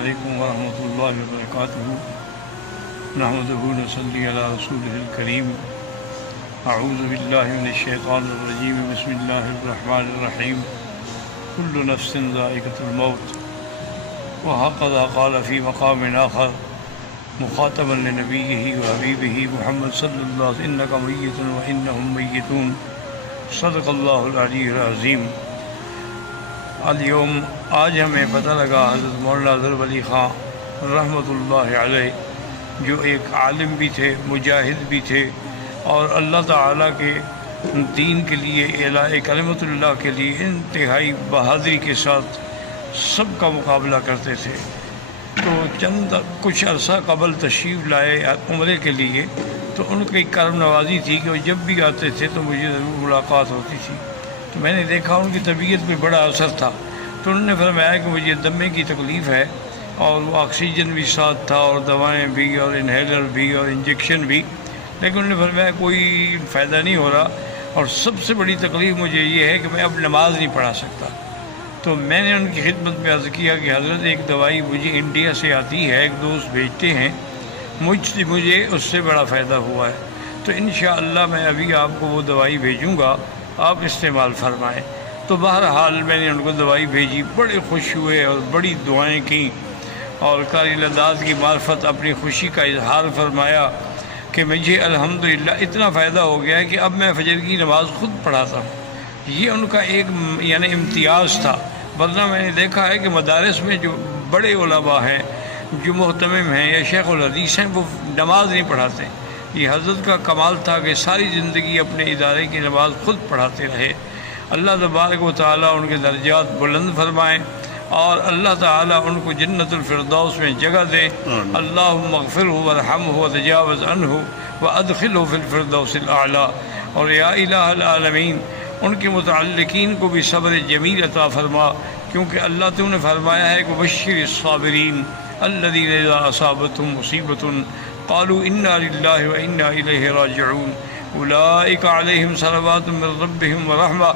علیکم ورحمۃ اللہ وبرکاتہ نحمدہ ونصلی علی رسولہ الکریم اعوذ باللہ من الشیطان الرجیم بسم اللہ الرحمن الرحیم کل نفس ذائقۃ الموت وہکذا قال فی مقام آخر مخاطبا لنبیہ وحبیبہ محمد صلی اللہ علیہ وسلم انک میت وانہم میتون صدق اللہ العلی العظیم۔ اليوم آج ہمیں پتہ لگا حضرت مولانا ظفر ولی خان رحمۃ اللہ علیہ جو ایک عالم بھی تھے، مجاہد بھی تھے، اور اللہ تعالیٰ کے دین کے لیے، اعلاء کلمۃ اللہ کے لیے انتہائی بہادری کے ساتھ سب کا مقابلہ کرتے تھے۔ تو کچھ عرصہ قبل تشریف لائے عمرے کے لیے، تو ان کی کرم نوازی تھی کہ وہ جب بھی آتے تھے تو مجھے ضرور ملاقات ہوتی تھی۔ تو میں نے دیکھا ان کی طبیعت پہ بڑا اثر تھا، تو انہوں نے فرمایا کہ مجھے دمے کی تکلیف ہے، اور وہ آکسیجن بھی ساتھ تھا اور دوائیں بھی اور انہیلر بھی اور انجیکشن بھی، لیکن انہوں نے فرمایا کوئی فائدہ نہیں ہو رہا، اور سب سے بڑی تکلیف مجھے یہ ہے کہ میں اب نماز نہیں پڑھا سکتا۔ تو میں نے ان کی خدمت میں عرض کیا کہ حضرت ایک دوائی مجھے انڈیا سے آتی ہے، ایک دوست بھیجتے ہیں، مجھے اس سے بڑا فائدہ ہوا ہے، تو انشاءاللہ میں ابھی آپ کو وہ دوائی بھیجوں گا، آپ استعمال فرمائیں۔ تو بہرحال میں نے ان کو دوائی بھیجی، بڑے خوش ہوئے اور بڑی دعائیں کیں، اور قاری لداد کی معرفت اپنی خوشی کا اظہار فرمایا کہ مجھے الحمدللہ اتنا فائدہ ہو گیا ہے کہ اب میں فجر کی نماز خود پڑھاتا ہوں۔ یہ ان کا ایک امتیاز تھا، ورنہ میں نے دیکھا ہے کہ مدارس میں جو بڑے علماء ہیں، جو محتمم ہیں یا شیخ الحدیث ہیں، وہ نماز نہیں پڑھاتے۔ یہ حضرت کا کمال تھا کہ ساری زندگی اپنے ادارے کی نماز خود پڑھاتے رہے۔ اللہ تبارک و تعالیٰ ان کے درجات بلند فرمائیں، اور اللہ تعالیٰ ان کو جنت الفردوس میں جگہ دیں۔ اللہم اغفرہ وارحمہ وتجاوز عنہ وادخلہ فی الفردوس الاعلیٰ۔ اور یا الہ العالمین ان کے متعلقین کو بھی صبر جمیل عطا فرما، کیونکہ اللہ تو نے فرمایا ہے کہ بشر الصابرین الذین اذا اصابتهم مصیبۃ قالوا انا للہ وانا الیہ راجعون اولئک علیہم صلوات من ربہم ورحمہ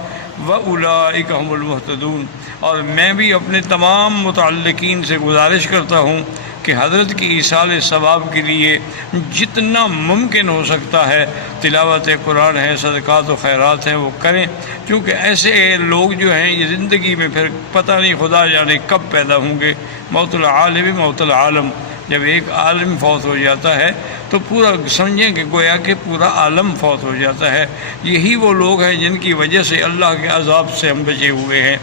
واولئک هم المہتدون۔ اور میں بھی اپنے تمام متعلقین سے گزارش کرتا ہوں کہ حضرت کی ایصال ثواب کے لیے جتنا ممکن ہو سکتا ہے تلاوت قرآن ہے، صدقات و خیرات ہیں، وہ کریں، کیونکہ ایسے لوگ جو ہیں یہ زندگی میں پھر پتہ نہیں خدا جانے کب پیدا ہوں گے۔ موت العالم موت العالم، جب ایک عالم فوت ہو جاتا ہے تو پورا سمجھیں کہ گویا کہ پورا عالم فوت ہو جاتا ہے۔ یہی وہ لوگ ہیں جن کی وجہ سے اللہ کے عذاب سے ہم بچے ہوئے ہیں۔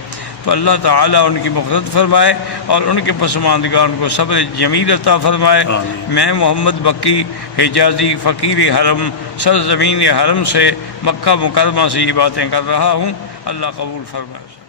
تو اللہ تعالیٰ ان کی مغفرت فرمائے اور ان کے پسماندگان کو صبر جمیل عطا فرمائے۔ میں محمد بکی حجازی فقیر حرم سرزمین حرم سے مکہ مکرمہ سے یہ باتیں کر رہا ہوں، اللہ قبول فرمائے۔